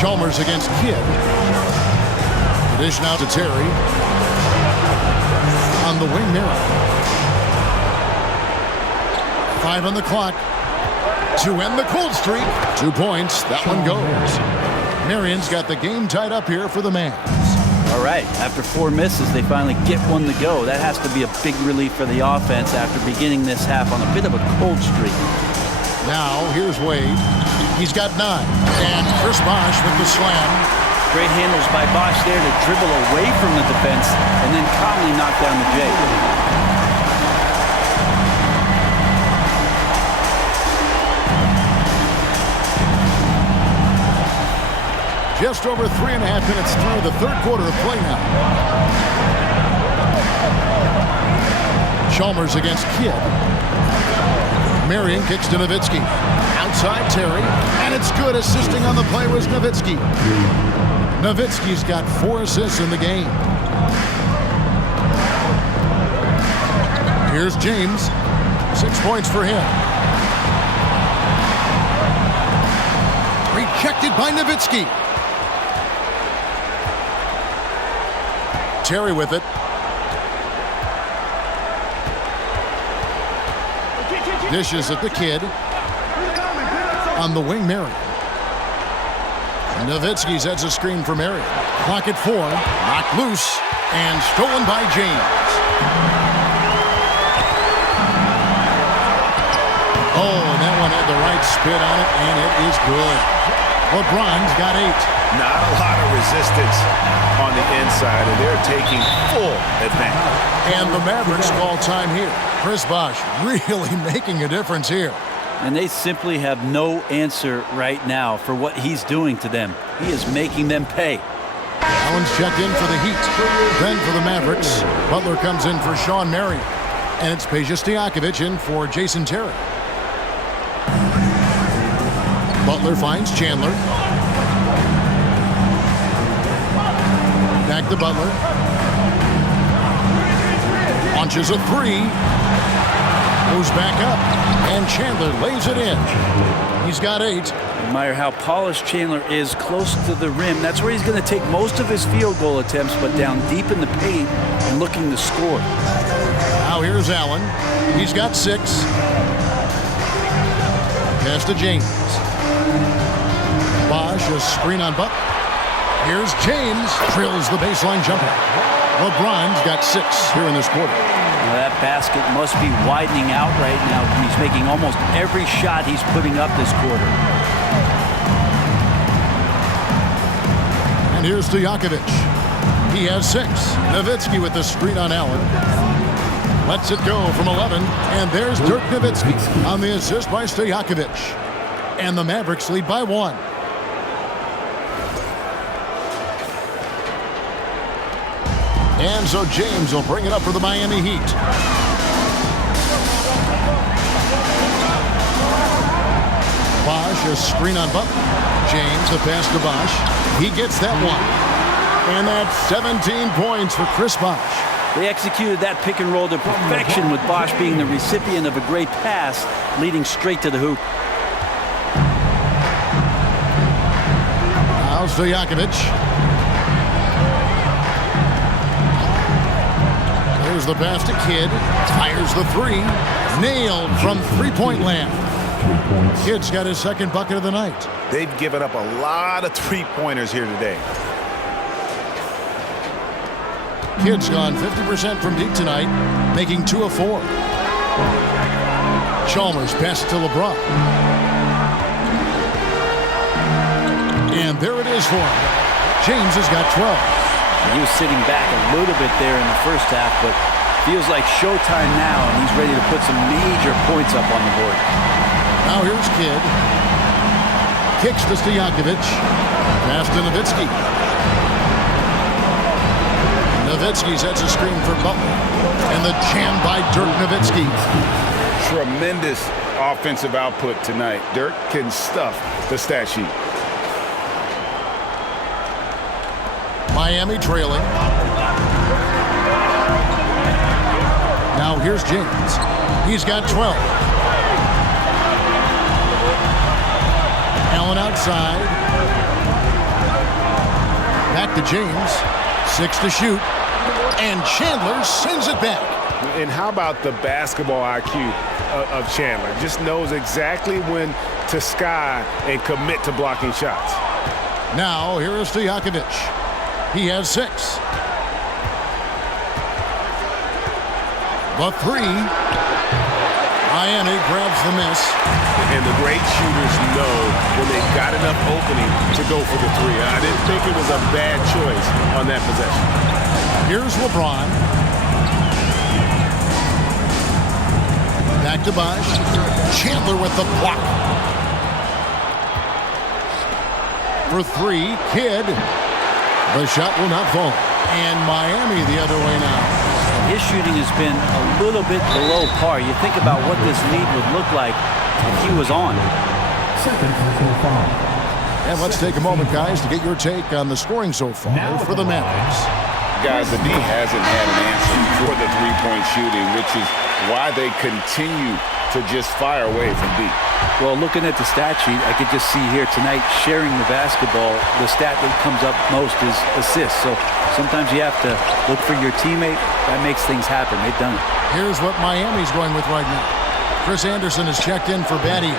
Chalmers against Kidd. Dish now to Terry. On the wing, Marion. 5 on the clock. To end the cold streak. 2 points. That one goes. Marion's got the game tied up here for the Mavs. All right, after 4 misses, they finally get one to go. That has to be a big relief for the offense after beginning this half on a bit of a cold streak. Now, here's Wade. He's got 9. And Chris Bosh with the slam. Great handles by Bosch there to dribble away from the defense and then calmly knock down the J. Just over 3.5 minutes through the third quarter of play now. Chalmers against Kidd. Marion kicks to Nowitzki. Outside Terry. And it's good. Assisting on the play was Nowitzki. Nowitzki's got 4 assists in the game. Here's James. 6 points for him. Rejected by Nowitzki. Terry with it. Dishes at the Kidd. On the wing, Marion. Nowitzki sets a screen for Marion. Clock at 4. Knocked loose. And stolen by James. Oh, and that one had the right spin on it, and it is good. LeBron's got 8. Not a lot of resistance on the inside, and they're taking full advantage. And the Mavericks call time here. Chris Bosh really making a difference here. And they simply have no answer right now for what he's doing to them. He is making them pay. Allen's checked in for the Heat. Then for the Mavericks, Butler comes in for Sean Marion. And it's Peja Stojakovic in for Jason Terry. Butler finds Chandler. Back to Butler. Launches a 3. Goes back up. And Chandler lays it in. He's got 8. Admire how polished Chandler is close to the rim. That's where he's going to take most of his field goal attempts, but down deep in the paint and looking to score. Now here's Allen. He's got 6. Pass to James. Bosh, a screen on Buck. Here's James. Drills the baseline jumper. LeBron's got 6 here in this quarter. Well, that basket must be widening out right now. He's making almost every shot he's putting up this quarter. And here's Stojakovic. He has 6. Nowitzki with the screen on Allen. Lets it go from 11. And there's Dirk Nowitzki on the assist by Stojakovic. And the Mavericks lead by 1. And so James will bring it up for the Miami Heat. a screen on Butler. James, the pass to Bosch. He gets that one. And that's 17 points for Chris Bosch. They executed that pick and roll to perfection, with Bosch being the recipient of a great pass, leading straight to the hoop. Now Stojakovic. There's the pass to Kidd. Fires the three. Nailed from three-point land. Kidd's got his second bucket of the night. They've given up a lot of three-pointers here today. Kidd's gone 50% from deep tonight, making 2 of 4. Chalmers passes to LeBron. And there it is for him. James has got 12. He was sitting back a little bit there in the first half, but feels like showtime now, and he's ready to put some major points up on the board. Now here's Kidd. Kicks to Stojakovic. Pass to Nowitzki. Nowitzki sets a screen for Butler. And the jam by Dirk Nowitzki. Tremendous offensive output tonight. Dirk can stuff the stat sheet. Miami trailing. Now here's James. He's got 12. Allen outside. Back to James. 6 to shoot. And Chandler sends it back. And how about the basketball IQ of Chandler? Just knows exactly when to sky and commit to blocking shots. Now here is Stojakovic. He has 6. The three. Miami grabs the miss. And the great shooters know when they've got enough opening to go for the three. I didn't think it was a bad choice on that possession. Here's LeBron. Back to Bosch. Chandler with the block. For 3, Kidd. The shot will not fall. And Miami the other way now. His shooting has been a little bit below par. You think about what this lead would look like if he was on. And let's take a moment, guys, to get your take on the scoring so far for the Mavericks. Guys, the D hasn't had an answer for the three-point shooting, which is why they continue to just fire away from deep. Well, looking at the stat sheet, I could just see here tonight, sharing the basketball, the stat that comes up most is assists. So sometimes you have to look for your teammate. That makes things happen. They've done it. Here's what Miami's going with right now. Chris Anderson is checked in for Batty.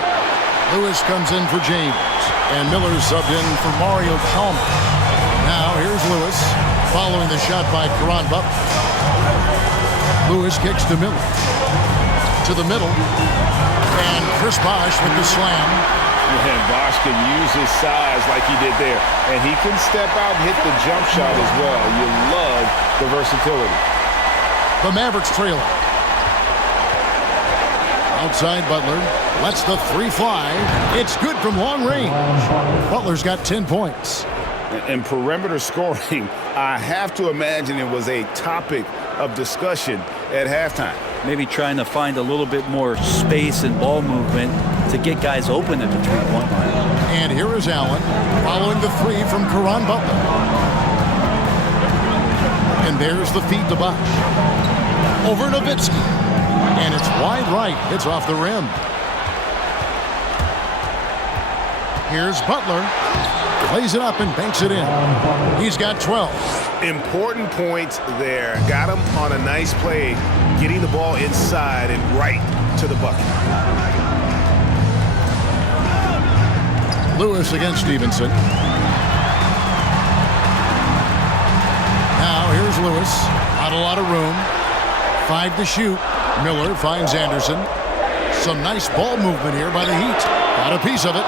Lewis comes in for James. And Miller subbed in for Mario Chalmers. Now here's Lewis, following the shot by Caron Butler. Lewis kicks to Miller. To the middle. And Chris Bosch with the slam. And Bosch can use his size like he did there. And he can step out and hit the jump shot as well. You love the versatility. The Mavericks trailing. Outside Butler. Lets the three fly. It's good from long range. Butler's got 10 points. And perimeter scoring, I have to imagine it was a topic of discussion at halftime. Maybe trying to find a little bit more space and ball movement to get guys open at the three-point line. And here is Allen following the three from Caron Butler. And there's the feed to Bosch. Over Nowitzki. And it's wide right. It's off the rim. Here's Butler. Plays it up and banks it in. He's got 12. Important points there. Got him on a nice play, getting the ball inside and right to the bucket. Lewis against Stevenson. Now here's Lewis. Not a lot of room. 5 to shoot. Miller finds Anderson. Some nice ball movement here by the Heat. Got a piece of it.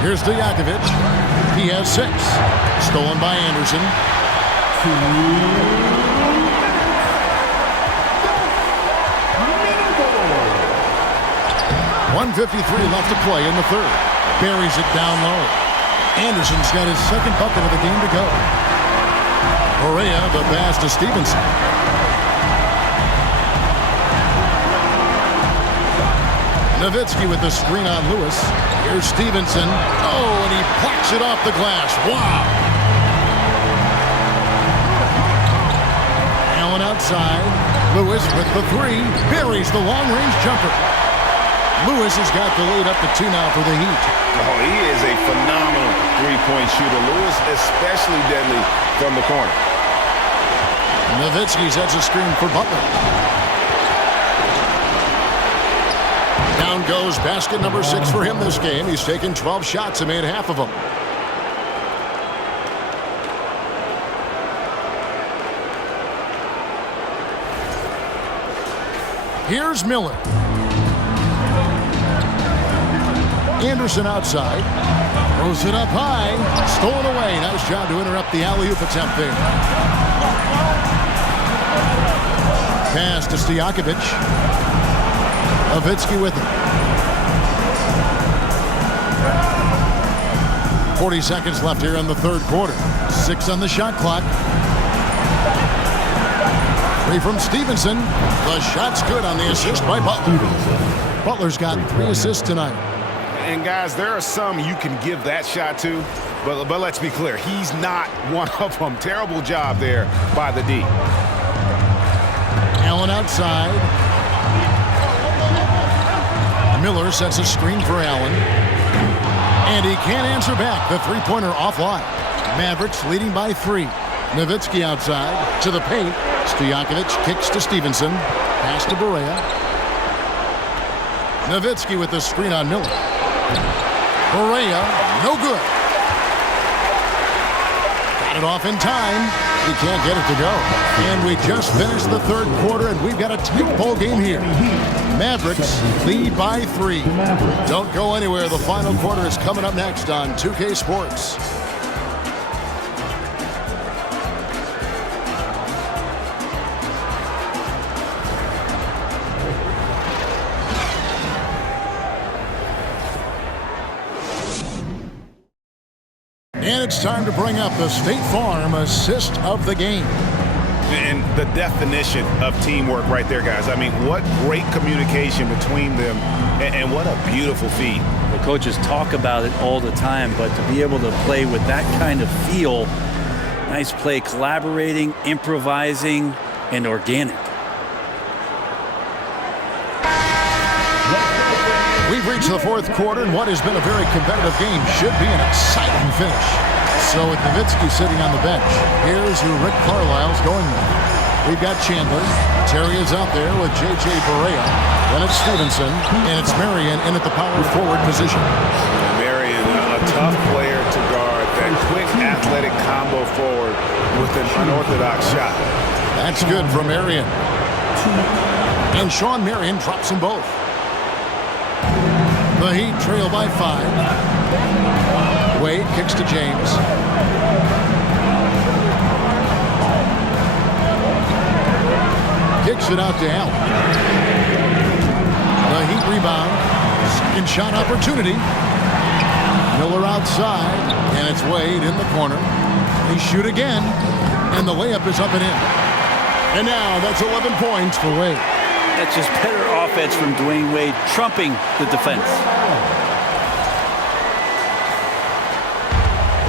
Here's Stojakovic. He has 6. Stolen by Anderson. 1:53 left to play in the third. Buries it down low. Anderson's got his second bucket of the game to go. Correa, the pass to Stevenson. Nowitzki with the screen on Lewis. Here's Stevenson. Oh, and he plucks it off the glass. Wow. Allen outside. Lewis with the three. Buries the long-range jumper. Lewis has got the lead up to 2 now for the Heat. Oh, he is a phenomenal three-point shooter. Lewis especially deadly from the corner. Nowitzki sets a screen for Butler. Down goes basket number 6 for him this game. He's taken 12 shots and made half of them. Here's Miller. Anderson outside. Throws it up high. Stolen away. Nice job to interrupt the alley-oop attempt there. Pass to Stojakovic. Nowitzki with it. 40 seconds left here in the third quarter. 6 on the shot clock. 3 from Stevenson. The shot's good on the assist by Butler. Butler's got 3 assists tonight. And guys, there are some you can give that shot to, but let's be clear, he's not one of them. Terrible job there by the D. Allen outside. Miller sets a screen for Allen. And he can't answer back. The three-pointer offline. Mavericks leading by 3. Nowitzki outside to the paint. Stojakovic kicks to Stevenson. Pass to Barea. Nowitzki with the screen on Miller. Barea, no good. Got it off in time. He can't get it to go. And we just finished the third quarter, and we've got a tight ball game here. Mavericks lead by 3. Don't go anywhere. The final quarter is coming up next on 2K Sports. And it's time to bring up the State Farm assist of the game. And the definition of teamwork right there, guys. I mean, what great communication between them, and what a beautiful feed. The coaches talk about it all the time, but to be able to play with that kind of feel, nice play, collaborating, improvising, and organic. We've reached the fourth quarter, and what has been a very competitive game should be an exciting finish. So with Nowitzki sitting on the bench, here's who Rick Carlisle's going with. We've got Chandler. Terry is out there with J.J. Barea. Then it's Stevenson, and it's Marion in at the power forward position. Marion, a tough player to guard. That quick athletic combo forward with an unorthodox shot. That's good from Marion. And Sean Marion drops them both. The Heat trail by 5. Wade kicks to James. Kicks it out to Allen. The Heat rebound. Second shot opportunity. Miller outside, and it's Wade in the corner. They shoot again, and the layup is up and in. And now that's 11 points for Wade. That's just better offense from Dwayne Wade, trumping the defense.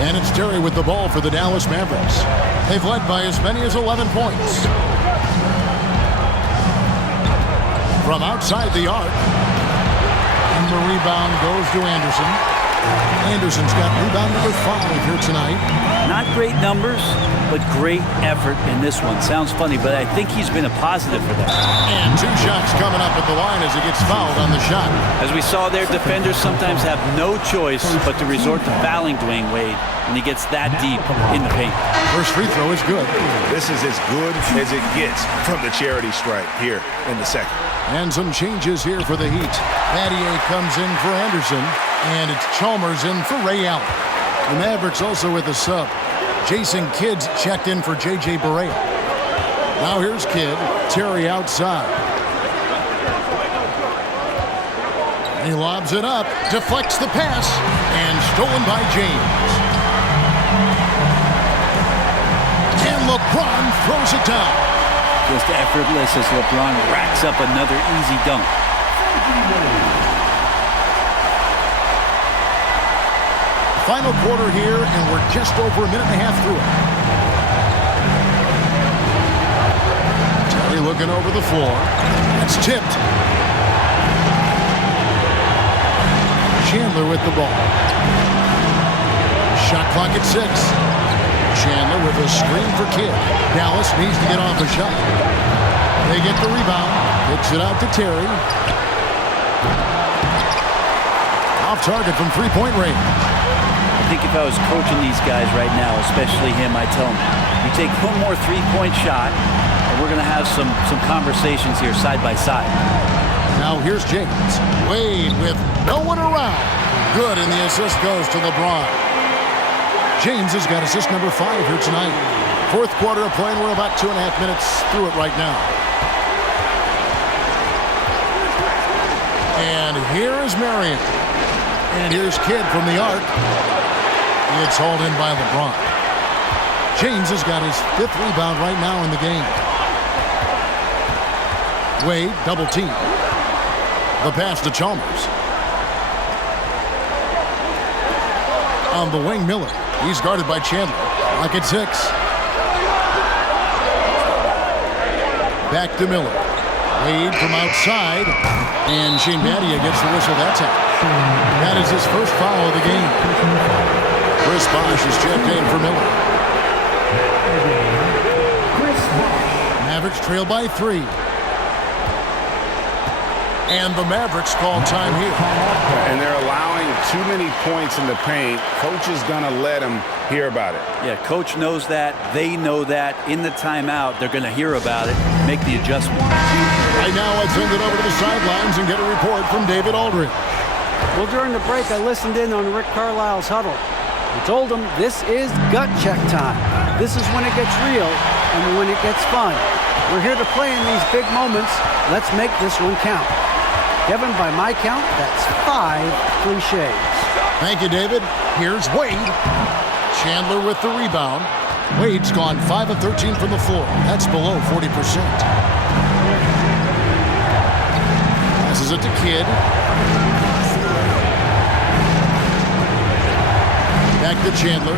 And it's Terry with the ball for the Dallas Mavericks. They've led by as many as 11 points. From outside the arc. And the rebound goes to Anderson. Anderson's got rebound number 5 here tonight. Not great numbers, but great effort in this one. Sounds funny, but I think he's been a positive for that. And 2 shots coming up at the line as he gets fouled on the shot. As we saw there, defenders sometimes have no choice but to resort to fouling Dwayne Wade when he gets that deep in the paint. First free throw is good. This is as good as it gets from the charity stripe here in the second. And some changes here for the Heat. Battier comes in for Anderson, and it's Chalmers in for Ray Allen. The Mavericks also with a sub. Jason Kidd's checked in for J.J. Barea. Now here's Kidd. Terry outside. He lobs it up, deflects the pass, and stolen by James. And LeBron throws it down. Just effortless as LeBron racks up another easy dunk. Final quarter here, and we're just over a minute and a half through it. Terry looking over the floor. It's tipped. Chandler with the ball. Shot clock at 6. Chandler with a screen for Kidd. Dallas needs to get off a shot. They get the rebound. Kicks it out to Terry. Off target from three-point range. I think if I was coaching these guys right now, especially him, I'd tell him, you take one more three-point shot, and we're going to have some conversations here side by side. Now here's James. Wade with no one around. Good, and the assist goes to LeBron. James has got assist number 5 here tonight. Fourth quarter of play, and we're about 2.5 minutes through it right now. And here is Marion. And here's Kidd from the arc. It's hauled in by LeBron. James has got his 5th rebound right now in the game. Wade, double team. The pass to Chalmers. On the wing, Miller. He's guarded by Chandler. Clock at 6. Back to Miller. Wade from outside. And Shane Battier gets the whistle that time. That is his first foul of the game. Chris Bosh is checked in for Miller. Mavericks trail by 3. And the Mavericks call time here. And they're allowing too many points in the paint. Coach is going to let them hear about it. Yeah, coach knows that. They know that. In the timeout, they're going to hear about it, make the adjustment. Right now, I send it over to the sidelines and get a report from David Aldridge. Well, during the break, I listened in on Rick Carlisle's huddle. He told them this is gut check time. This is when it gets real and when it gets fun. We're here to play in these big moments. Let's make this one count. Kevin, by my count, that's 5 cliches. Thank you, David. Here's Wade. Chandler with the rebound. Wade's gone 5 of 13 from the floor. That's below 40%. Passes it to Kidd. Back to Chandler.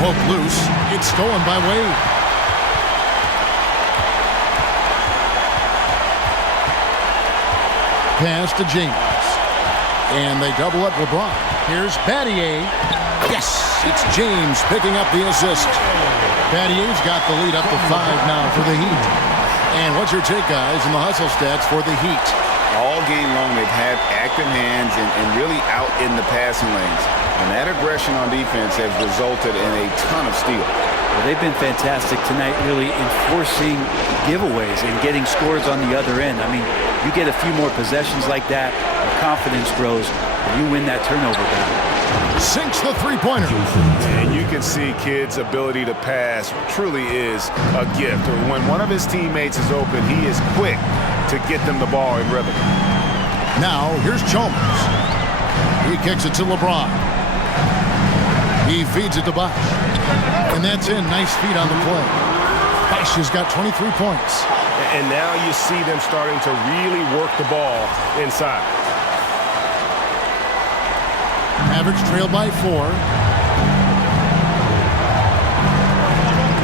Poke loose. It's stolen by Wade. Pass to James. And they double up LeBron. Here's Battier. Yes, it's James picking up the assist. Battier's got the lead up to 5 now for the Heat. And what's your take, guys, in the hustle stats for the Heat? All game long, they've had active hands and really out in the passing lanes. And that aggression on defense has resulted in a ton of steals. Well, they've been fantastic tonight, really enforcing giveaways and getting scores on the other end. I mean, you get a few more possessions like that, your confidence grows, and you win that turnover battle. Sinks the three-pointer. And you can see Kidd's ability to pass truly is a gift. When one of his teammates is open, he is quick to get them the ball in rhythm. Now, here's Chalmers. He kicks it to LeBron. He feeds it to Bosh. And that's in. Nice feed on the play. Bosh has got 23 points. And now you see them starting to really work the ball inside. Mavericks trail by 4.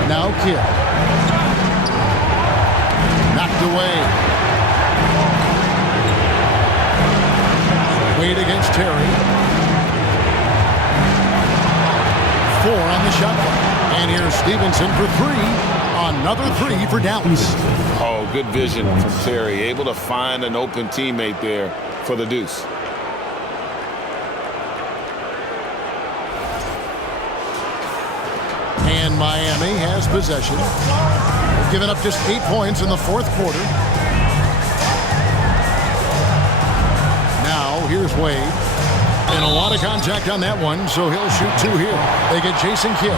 Now Kidd. Knocked away. Wade against Terry. 4 on the shot clock. And here's Stevenson for 3. Another 3 for Dallas. Oh, good vision from Terry. Able to find an open teammate there for the deuce. And Miami has possession. They've given up just 8 points in the fourth quarter. Now, here's Wade. And a lot of contact on that one, so he'll shoot 2 here. They get Jason Kidd.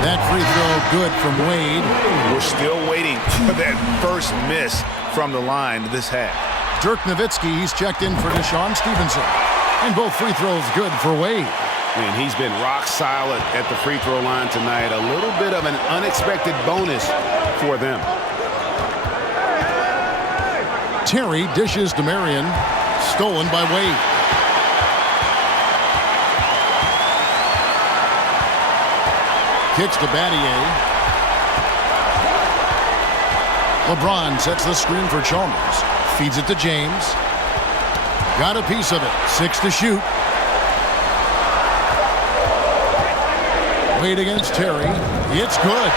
That free throw good from Wade. We're still waiting for that first miss from the line this half. Dirk Nowitzki, he's checked in for Deshaun Stevenson. And both free throws good for Wade. And he's been rock solid at the free throw line tonight. A little bit of an unexpected bonus for them. Terry dishes to Marion. Stolen by Wade. Kicks to Battier. LeBron sets the screen for Chalmers. Feeds it to James. Got a piece of it. 6 to shoot. Wade against Terry. It's good.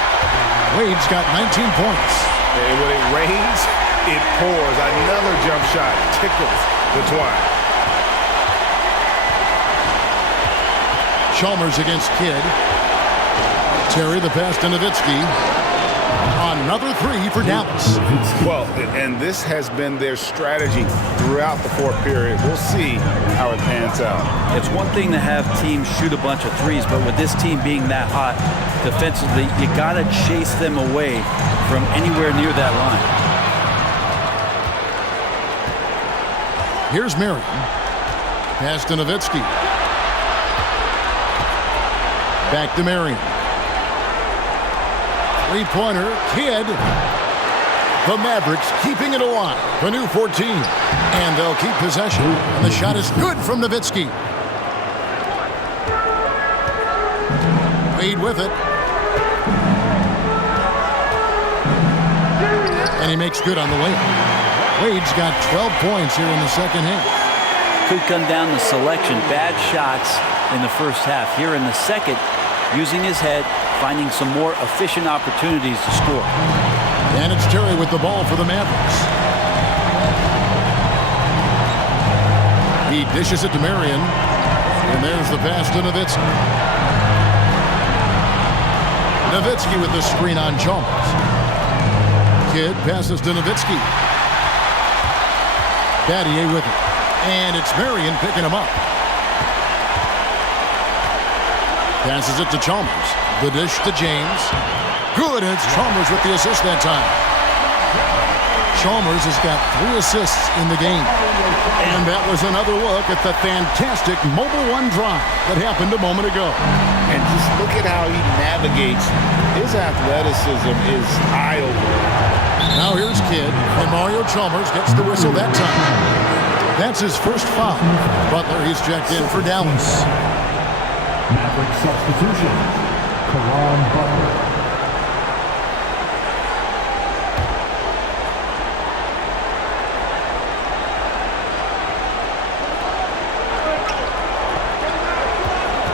Wade's got 19 points. And when it rains, it pours. Another jump shot tickles the twine. Chalmers against Kidd. Terry the pass to Nowitzki. Another 3 for Dallas. Well, and this has been their strategy throughout the fourth period. We'll see how it pans out. It's one thing to have teams shoot a bunch of threes, but with this team being that hot defensively, you got to chase them away from anywhere near that line. Here's Marion. Pass to Nowitzki. Back to Marion. Three-pointer, Kidd. The Mavericks keeping it alive. The new 14. And they'll keep possession. And the shot is good from Nowitzki. Wade with it. And he makes good on the layup. Wade's got 12 points here in the second half. Could come down to selection. Bad shots in the first half. Here in the second, using his head, finding some more efficient opportunities to score. And it's Terry with the ball for the Mavericks. He dishes it to Marion. And there's the pass to Nowitzki. Nowitzki with the screen on Chalmers. Kidd passes to Nowitzki. Battier with it. And it's Marion picking him up. Passes it to Chalmers. The dish to James. Good, and it's Chalmers with the assist that time. Chalmers has got 3 assists in the game. And that was another look at the fantastic Mobile One drive that happened a moment ago. And just look at how he navigates. His athleticism is eye-opening. Now here's Kidd, and Mario Chalmers gets the whistle that time. That's his first foul. Butler, he's checked in for Dallas. Maverick substitution. Karan Butler.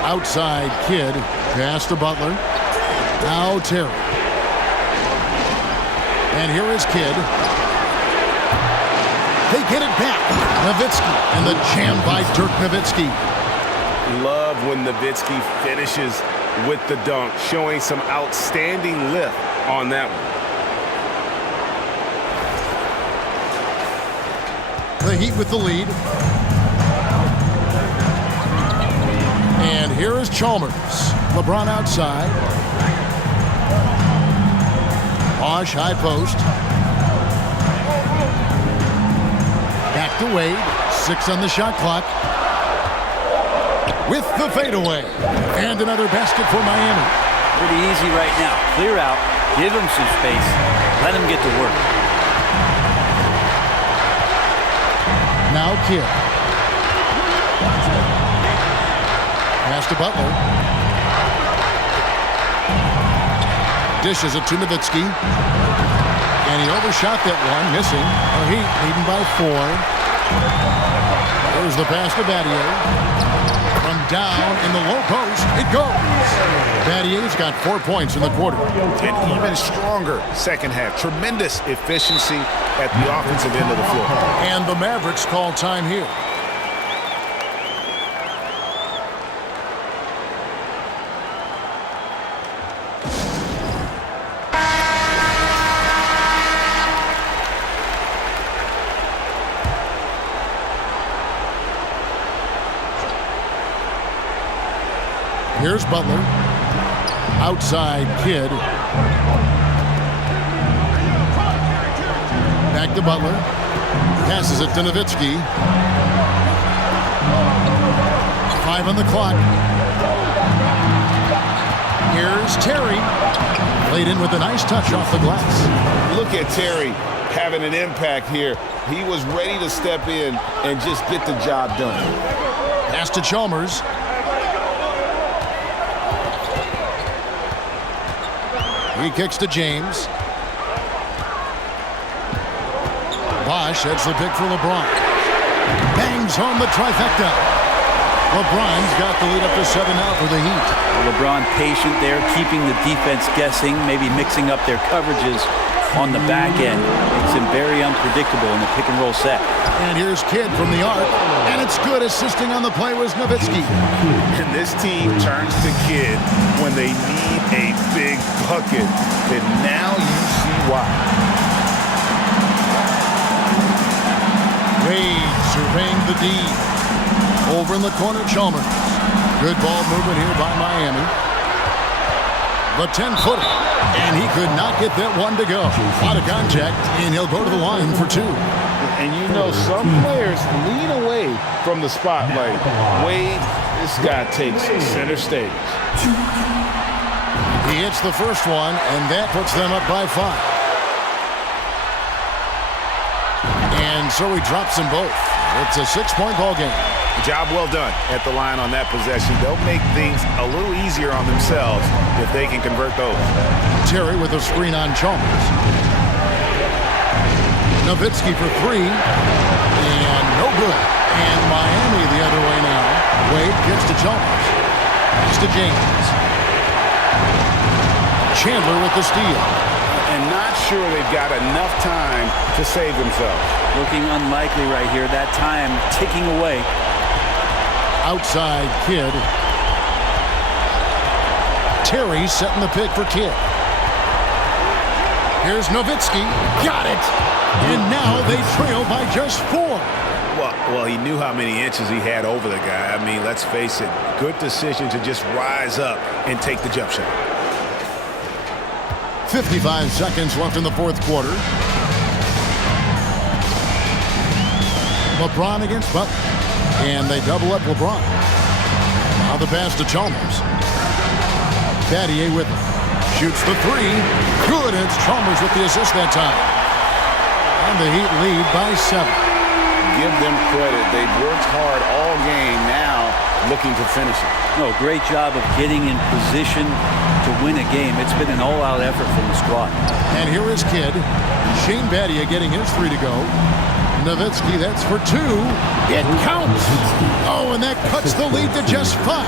Outside Kidd. Pass to Butler. Now Terry. And here is Kidd. They get it back. Nowitzki. And the jam by Dirk Nowitzki. Love when Nowitzki finishes with the dunk, showing some outstanding lift on that one. The Heat with the lead. And here is Chalmers. LeBron outside. Bosh high post. Back to Wade. 6 on the shot clock. With the fadeaway. And another basket for Miami. Pretty easy right now. Clear out. Give him some space. Let him get to work. Now Kidd. Pass to Butler. Dishes it to Nowitzki. And he overshot that one, missing. The Heat leading by 4. There's the pass to Battier. From down in the low post, it goes. Battier's got 4 points in the quarter. And even stronger second half. Tremendous efficiency at the offensive end of the floor. And the Mavericks call time here. Here's Butler. Outside Kidd. Back to Butler. Passes it to Nowitzki. 5 on the clock. Here's Terry. Laid in with a nice touch off the glass. Look at Terry having an impact here. He was ready to step in and just get the job done. Pass to Chalmers. He kicks to James. Bosch heads the pick for LeBron. Bangs home the trifecta. LeBron's got the lead up to 7 now for the Heat. LeBron patient there, keeping the defense guessing, maybe mixing up their coverages on the back end. Makes him very unpredictable in the pick and roll set. And here's Kidd from the arc, and it's good. Assisting on the play was Nowitzki. And this team turns to Kidd when they need a big bucket. And now you see why. Wade surveying the D. Over in the corner, Chalmers. Good ball movement here by Miami. The 10-footer. And he could not get that one to go. Out of contact, and he'll go to the line for 2. And you know, some players lean away from the spotlight. Wade, this guy takes center stage. He hits the first one, and that puts them up by 5. And so he drops them both. It's a 6-point ball game. Job well done at the line on that possession. They'll make things a little easier on themselves if they can convert those. Terry with a screen on Chalmers. Nowitzki for 3. And no good. And Miami the other way now. Wade gets to Chalmers. Pass to James. Chandler with the steal. And not sure they've got enough time to save themselves. Looking unlikely right here. That time ticking away. Outside Kidd. Terry setting the pick for Kidd. Here's Nowitzki. Got it. And now they trail by just 4. Well, he knew how many inches he had over the guy. I mean, let's face it, good decision to just rise up and take the jump shot. 55 seconds left in the 4th quarter. LeBron against Butler. And they double up LeBron. Now the pass to Chalmers. Battier with him. Shoots the 3. Good. And it's Chalmers with the assist that time. And the Heat lead by 7. Give them credit. They've worked hard all game, now looking to finish it. No, great job of getting in position to win a game. It's been an all-out effort from the squad. And here is Kidd. Shane Battier getting his 3 to go. Nowitzki, that's for 2. It counts. Oh, and that cuts the lead to just 5.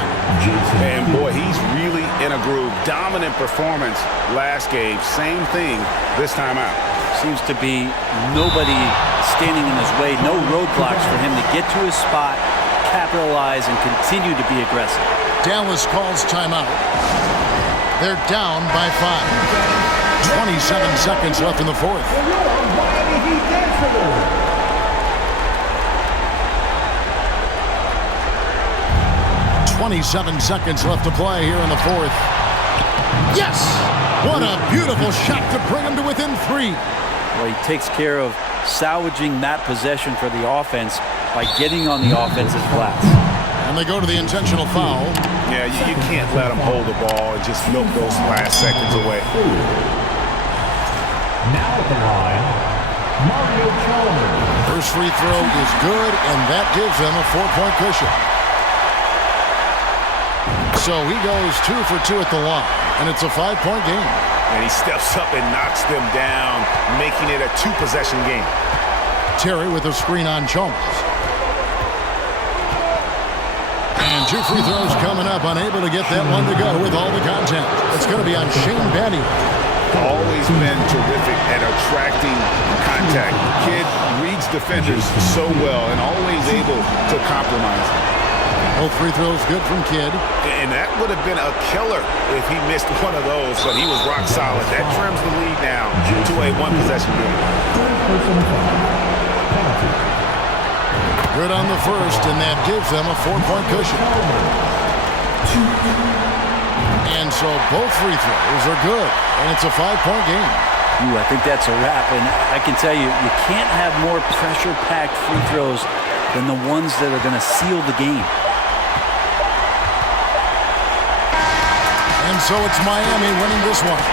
And boy, he's really in a groove. Dominant performance last game. Same thing this time out. Seems to be nobody standing in his way. No roadblocks for him to get to his spot, capitalize, and continue to be aggressive. Dallas calls timeout. They're down by 5. 27 seconds left in the 4th. 27 seconds left to play here in the 4th. Yes! What a beautiful shot to bring him to within 3. Well, he takes care of salvaging that possession for the offense by getting on the offensive glass. And they go to the intentional foul. Yeah, you can't let them hold the ball and just milk those last seconds away. Now at the line, Mario Chalmers. First free throw is good, and that gives them a 4-point cushion. So he goes 2 for 2 at the line, and it's a 5-point game. And he steps up and knocks them down, making it a 2-possession game. Terry with a screen on Chalmers. And 2 free throws coming up, unable to get that one to go with all the content. It's going to be on Shane Battier. Always been terrific at attracting contact. Kidd reads defenders so well and always able to compromise. Both free throws good from Kidd. And that would have been a killer if he missed one of those, but he was rock solid. That trims the lead now to a 1-possession game. Good on the first, and that gives them a 4-point cushion. And so both free throws are good, and it's a 5-point game. Ooh, I think that's a wrap, and I can tell you, you can't have more pressure-packed free throws than the ones that are going to seal the game. And so it's Miami winning this one.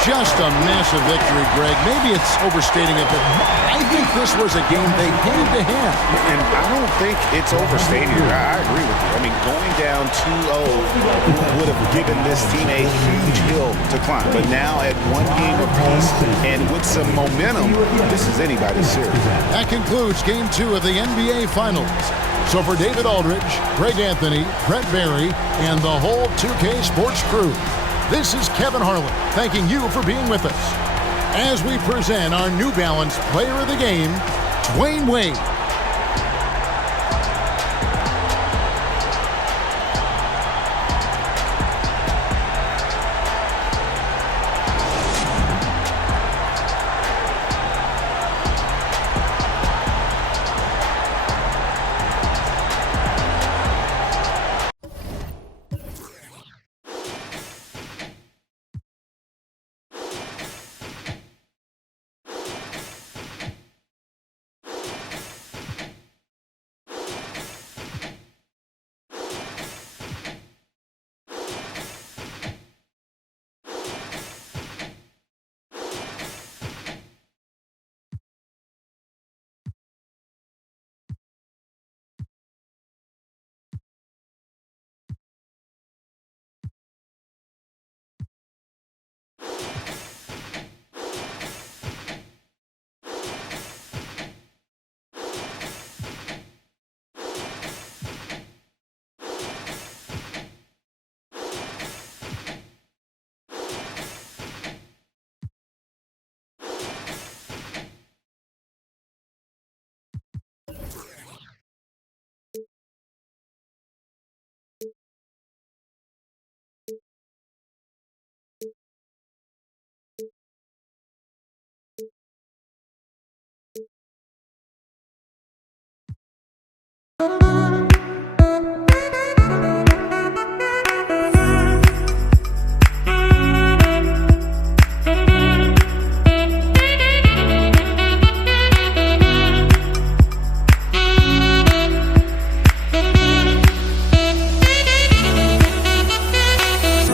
Just a massive victory, Greg. Maybe it's overstating it, but I think this was a game they had to have. And I don't think it's overstated. I agree with you. I mean, going down 2-0 would have given this team a huge hill to climb. But now at one game apiece and with some momentum, this is anybody's series. That concludes Game 2 of the NBA Finals. So for David Aldridge, Greg Anthony, Brett Barry, and the whole 2K Sports crew, this is Kevin Harlan thanking you for being with us as we present our New Balance Player of the Game, Dwayne Wade.